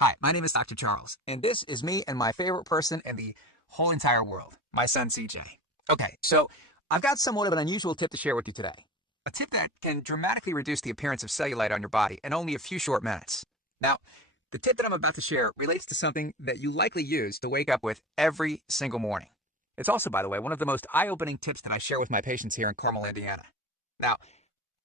Hi, my name is Dr. Charles, and this is me and my favorite person in the whole entire world, my son CJ. Okay, so I've got somewhat of an unusual tip to share with you today. A tip that can dramatically reduce the appearance of cellulite on your body in only a few short minutes. Now, the tip that I'm about to share relates to something that you likely use to wake up with every single morning. It's also, by the way, one of the most eye-opening tips that I share with my patients here in Carmel, Indiana. Now,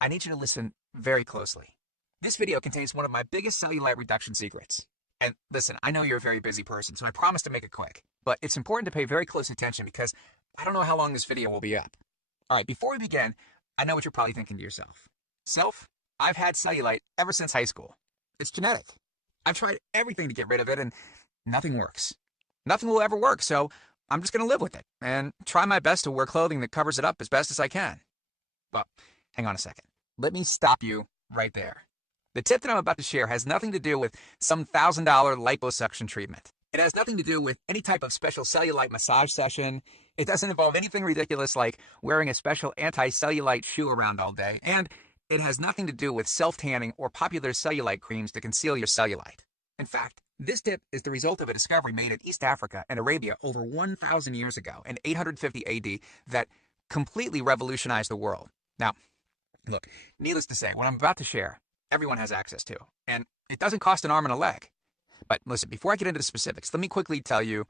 I need you to listen very closely. This video contains one of my biggest cellulite reduction secrets. And listen, I know you're a very busy person, so I promise to make it quick. But it's important to pay very close attention because I don't know how long this video will be up. All right, before we begin, I know what you're probably thinking to yourself. Self, I've had cellulite ever since high school. It's genetic. I've tried everything to get rid of it, and nothing works. Nothing will ever work, so I'm just going to live with it and try my best to wear clothing that covers it up as best as I can. Well, hang on a second. Let me stop you right there. The tip that I'm about to share has nothing to do with some $1,000 liposuction treatment. It has nothing to do with any type of special cellulite massage session. It doesn't involve anything ridiculous like wearing a special anti-cellulite shoe around all day. And it has nothing to do with self-tanning or popular cellulite creams to conceal your cellulite. In fact, this tip is the result of a discovery made in East Africa and Arabia over 1,000 years ago in 850 AD that completely revolutionized the world. Now, look, needless to say, what I'm about to share, everyone has access to, and it doesn't cost an arm and a leg. But listen, before I get into the specifics, let me quickly tell you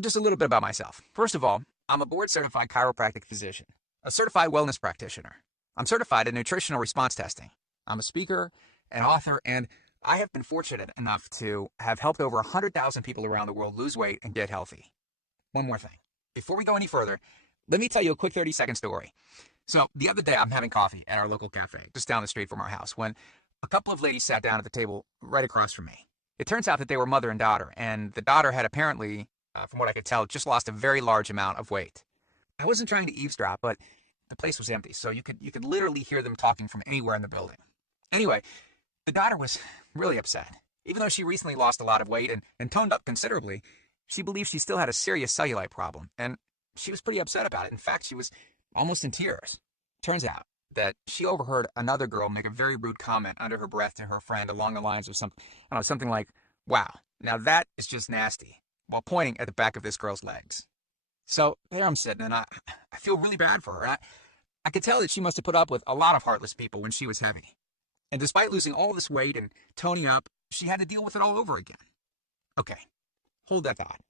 just a little bit about myself. First of all, I'm a board-certified chiropractic physician, a certified wellness practitioner. I'm certified in nutritional response testing. I'm a speaker, an author, and I have been fortunate enough to have helped over 100,000 people around the world lose weight and get healthy. One more thing. Before we go any further, let me tell you a quick 30-second story. So the other day, I'm having coffee at our local cafe, just down the street from our house, when a couple of ladies sat down at the table right across from me. It turns out that they were mother and daughter, and the daughter had apparently, from what I could tell, just lost a very large amount of weight. I wasn't trying to eavesdrop, but the place was empty, so you could literally hear them talking from anywhere in the building. Anyway, the daughter was really upset. Even though she recently lost a lot of weight and toned up considerably, she believed she still had a serious cellulite problem, and she was pretty upset about it. In fact, she was almost in tears. Turns out that she overheard another girl make a very rude comment under her breath to her friend along the lines of something like, "Wow, now that is just nasty," while pointing at the back of this girl's legs. So there I'm sitting, and I feel really bad for her. I could tell that she must have put up with a lot of heartless people when she was heavy. And despite losing all this weight and toning up, she had to deal with it all over again. Okay, hold that thought.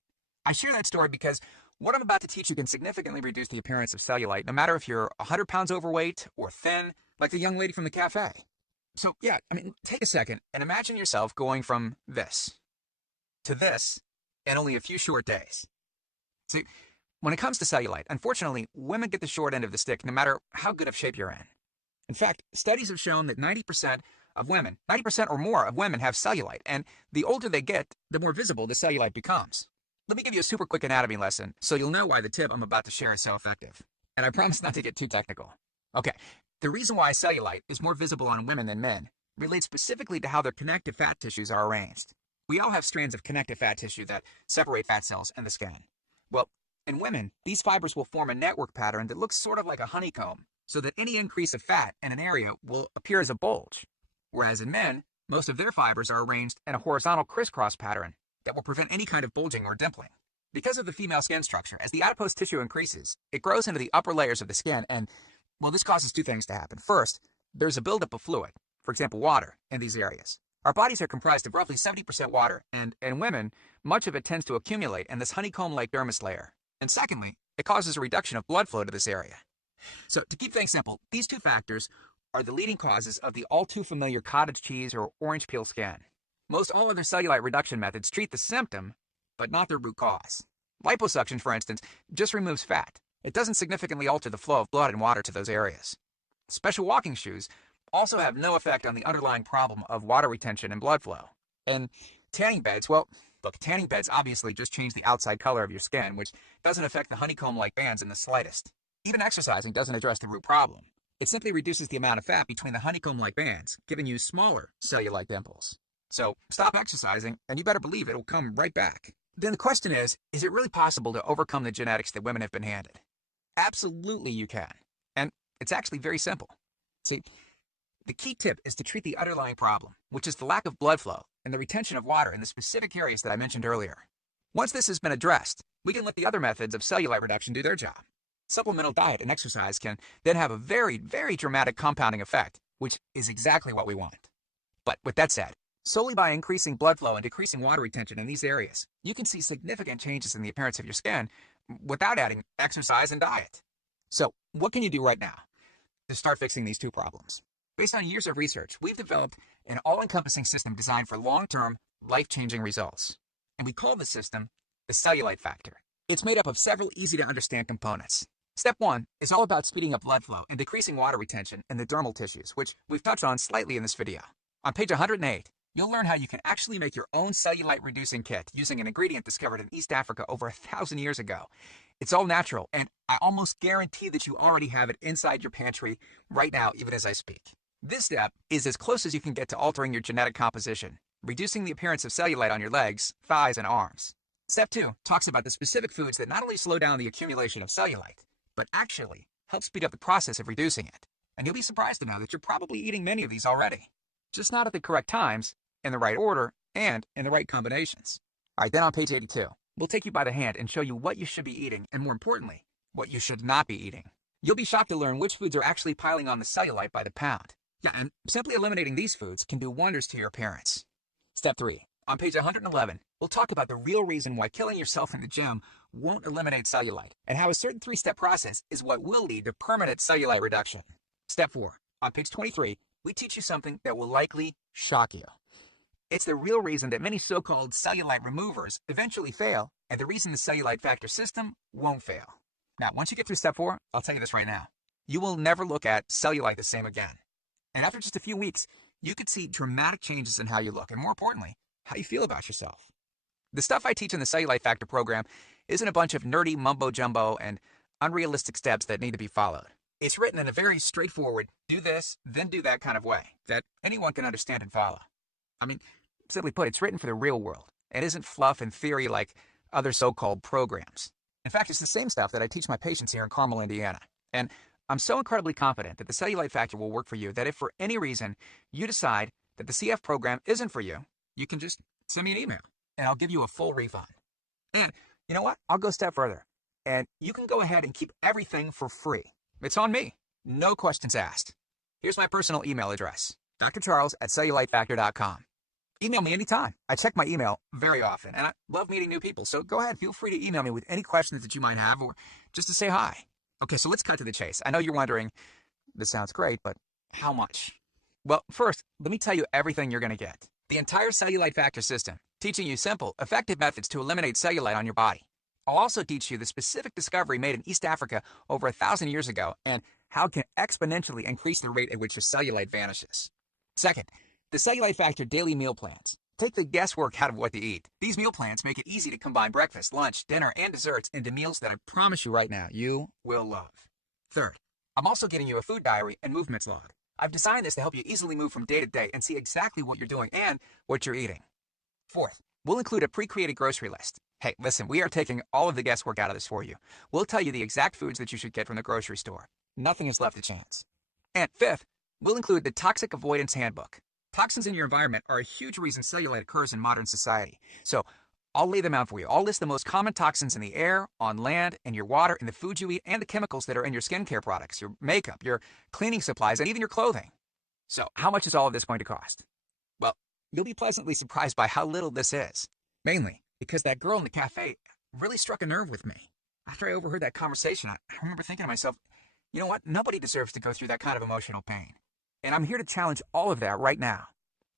I share that story because what I'm about to teach you can significantly reduce the appearance of cellulite, no matter if you're 100 pounds overweight or thin, like the young lady from the cafe. So yeah, take a second and imagine yourself going from this to this in only a few short days. See, when it comes to cellulite, unfortunately, women get the short end of the stick no matter how good of shape you're in. In fact, studies have shown that 90% of women, 90% or more of women have cellulite, and the older they get, the more visible the cellulite becomes. Let me give you a super quick anatomy lesson so you'll know why the tip I'm about to share is so effective. And I promise not to get too technical. Okay, the reason why cellulite is more visible on women than men relates specifically to how their connective fat tissues are arranged. We all have strands of connective fat tissue that separate fat cells in the skin. Well, in women, these fibers will form a network pattern that looks sort of like a honeycomb, so that any increase of fat in an area will appear as a bulge. Whereas in men, most of their fibers are arranged in a horizontal crisscross pattern that will prevent any kind of bulging or dimpling. Because of the female skin structure, as the adipose tissue increases, it grows into the upper layers of the skin and, well, this causes two things to happen. First, there's a buildup of fluid, for example, water, in these areas. Our bodies are comprised of roughly 70% water, and in women, much of it tends to accumulate in this honeycomb-like dermis layer. And secondly, it causes a reduction of blood flow to this area. So to keep things simple, these two factors are the leading causes of the all too familiar cottage cheese or orange peel skin. Most all other cellulite reduction methods treat the symptom, but not their root cause. Liposuction, for instance, just removes fat. It doesn't significantly alter the flow of blood and water to those areas. Special walking shoes also have no effect on the underlying problem of water retention and blood flow. And tanning beds, well, look, tanning beds obviously just change the outside color of your skin, which doesn't affect the honeycomb-like bands in the slightest. Even exercising doesn't address the root problem. It simply reduces the amount of fat between the honeycomb-like bands, giving you smaller cellulite dimples. So stop exercising, and you better believe it will come right back. Then the question is it really possible to overcome the genetics that women have been handed? Absolutely you can. And it's actually very simple. See, The key tip is to treat the underlying problem, which is the lack of blood flow and the retention of water in the specific areas that I mentioned earlier. Once this has been addressed, we can let the other methods of cellulite reduction do their job. Supplemental diet and exercise can then have a very, very dramatic compounding effect, which is exactly what we want. But with that said, solely by increasing blood flow and decreasing water retention in these areas, you can see significant changes in the appearance of your skin without adding exercise and diet. So, what can you do right now to start fixing these two problems? Based on years of research, we've developed an all-encompassing system designed for long-term, life-changing results. And we call this system the cellulite factor. It's made up of several easy-to-understand components. Step 1 is all about speeding up blood flow and decreasing water retention in the dermal tissues, which we've touched on slightly in this video. On page 108, you'll learn how you can actually make your own cellulite-reducing kit using an ingredient discovered in East Africa over 1,000 years ago. It's all natural, and I almost guarantee that you already have it inside your pantry right now, even as I speak. This step is as close as you can get to altering your genetic composition, reducing the appearance of cellulite on your legs, thighs, and arms. Step 2 talks about the specific foods that not only slow down the accumulation of cellulite, but actually help speed up the process of reducing it. And you'll be surprised to know that you're probably eating many of these already, just not at the correct times, in the right order, and in the right combinations. All right, then on page 82, we'll take you by the hand and show you what you should be eating, and more importantly, what you should not be eating. You'll be shocked to learn which foods are actually piling on the cellulite by the pound. Yeah, and simply eliminating these foods can do wonders to your appearance. Step 3. On page 111, we'll talk about the real reason why killing yourself in the gym won't eliminate cellulite, and how a certain 3-step process is what will lead to permanent cellulite reduction. Step 4. On page 23, we teach you something that will likely shock you. It's the real reason that many so-called cellulite removers eventually fail, and the reason the cellulite factor system won't fail. Now, once you get through step 4, I'll tell you this right now. You will never look at cellulite the same again. And after just a few weeks, you could see dramatic changes in how you look, and more importantly, how you feel about yourself. The stuff I teach in the Cellulite Factor program isn't a bunch of nerdy mumbo-jumbo and unrealistic steps that need to be followed. It's written in a very straightforward, do this, then do that kind of way that anyone can understand and follow. I mean, simply put, it's written for the real world. It isn't fluff and theory like other so-called programs. In fact, it's the same stuff that I teach my patients here in Carmel, Indiana. And I'm so incredibly confident that the Cellulite Factor will work for you that if for any reason you decide that the CF program isn't for you, you can just send me an email and I'll give you a full refund. And you know what? I'll go a step further. And you can go ahead and keep everything for free. It's on me. No questions asked. Here's my personal email address, drcharles@cellulitefactor.com. Email me anytime. I check my email very often, and I love meeting new people. So go ahead, feel free to email me with any questions that you might have or just to say hi. Okay, so let's cut to the chase. I know you're wondering, this sounds great, but how much? Well, first, let me tell you everything you're going to get. The entire Cellulite Factor system, teaching you simple, effective methods to eliminate cellulite on your body. I'll also teach you the specific discovery made in East Africa over 1,000 years ago and how it can exponentially increase the rate at which your cellulite vanishes. Second, the Cellulite Factor daily meal plans. Take the guesswork out of what to eat. These meal plans make it easy to combine breakfast, lunch, dinner, and desserts into meals that I promise you right now you will love. Third, I'm also getting you a food diary and movements log. I've designed this to help you easily move from day to day and see exactly what you're doing and what you're eating. Fourth, we'll include a pre-created grocery list. Hey, listen, we are taking all of the guesswork out of this for you. We'll tell you the exact foods that you should get from the grocery store. Nothing is left to chance. And fifth, we'll include the Toxic Avoidance Handbook. Toxins in your environment are a huge reason cellulite occurs in modern society. So I'll lay them out for you. I'll list the most common toxins in the air, on land, in your water, in the food you eat, and the chemicals that are in your skincare products, your makeup, your cleaning supplies, and even your clothing. So how much is all of this going to cost? Well, you'll be pleasantly surprised by how little this is. Mainly because that girl in the cafe really struck a nerve with me. After I overheard that conversation, I remember thinking to myself, you know what? Nobody deserves to go through that kind of emotional pain. And I'm here to challenge all of that right now.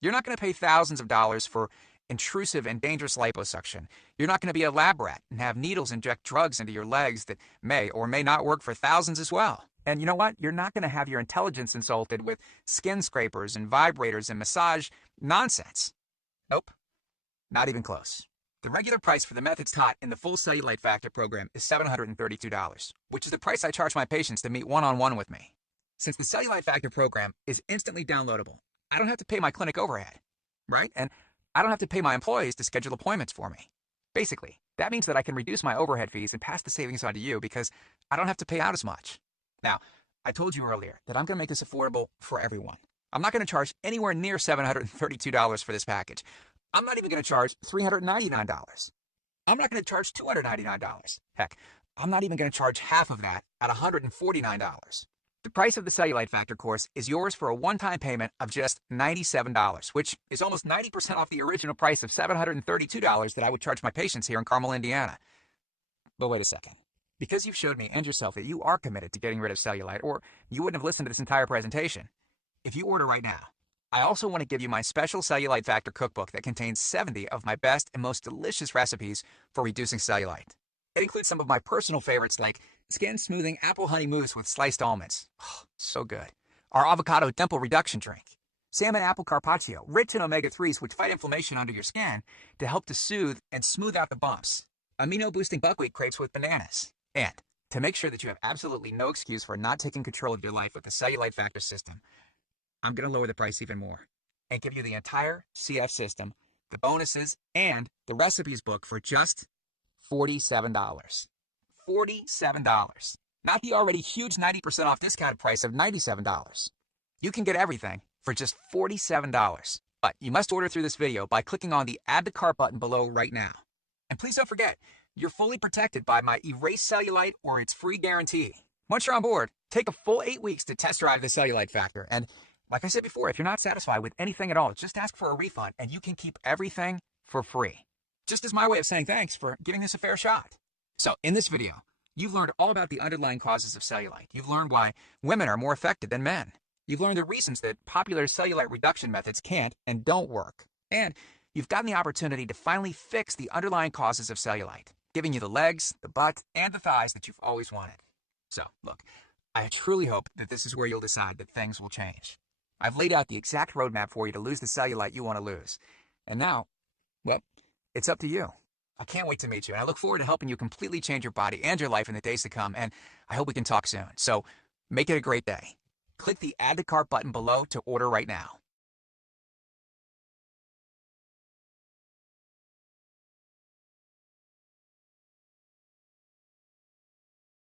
You're not going to pay thousands of dollars for intrusive and dangerous liposuction. You're not going to be a lab rat and have needles inject drugs into your legs that may or may not work for thousands as well. And you know what? You're not going to have your intelligence insulted with skin scrapers and vibrators and massage nonsense. Nope. Not even close. The regular price for the methods taught in the full Cellulite Factor program is $732, which is the price I charge my patients to meet one-on-one with me. Since the Cellulite Factor program is instantly downloadable, I don't have to pay my clinic overhead, right? And I don't have to pay my employees to schedule appointments for me. Basically, that means that I can reduce my overhead fees and pass the savings on to you because I don't have to pay out as much. Now, I told you earlier that I'm going to make this affordable for everyone. I'm not going to charge anywhere near $732 for this package. I'm not even going to charge $399. I'm not going to charge $299. Heck, I'm not even going to charge half of that at $149. The price of the Cellulite Factor course is yours for a one-time payment of just $97, which is almost 90% off the original price of $732 that I would charge my patients here in Carmel, Indiana. But wait a second. Because you've showed me and yourself that you are committed to getting rid of cellulite, or you wouldn't have listened to this entire presentation, if you order right now, I also want to give you my special Cellulite Factor cookbook that contains 70 of my best and most delicious recipes for reducing cellulite. It includes some of my personal favorites like skin smoothing apple honey mousse with sliced almonds. Oh, so good. Our avocado dimple reduction drink. Salmon apple carpaccio, rich in omega-3s which fight inflammation under your skin to help to soothe and smooth out the bumps. Amino boosting buckwheat crepes with bananas. And to make sure that you have absolutely no excuse for not taking control of your life with the Cellulite Factor system, I'm going to lower the price even more and give you the entire CF system, the bonuses, and the recipes book for just $47. $47. Not the already huge 90% off discounted price of $97. You can get everything for just $47. But you must order through this video by clicking on the Add to Cart button below right now. And please don't forget, you're fully protected by my Erase Cellulite or its free guarantee. Once you're on board, take a full 8 weeks to test drive the Cellulite Factor. And like I said before, if you're not satisfied with anything at all, just ask for a refund and you can keep everything for free. Just as my way of saying thanks for giving this a fair shot. So in this video, you've learned all about the underlying causes of cellulite. You've learned why women are more affected than men. You've learned the reasons that popular cellulite reduction methods can't and don't work. And you've gotten the opportunity to finally fix the underlying causes of cellulite, giving you the legs, the butt, and the thighs that you've always wanted. So, look, I truly hope that this is where you'll decide that things will change. I've laid out the exact roadmap for you to lose the cellulite you want to lose. And now, well, it's up to you. I can't wait to meet you, and I look forward to helping you completely change your body and your life in the days to come, and I hope we can talk soon. So, make it a great day. Click the Add to Cart button below to order right now.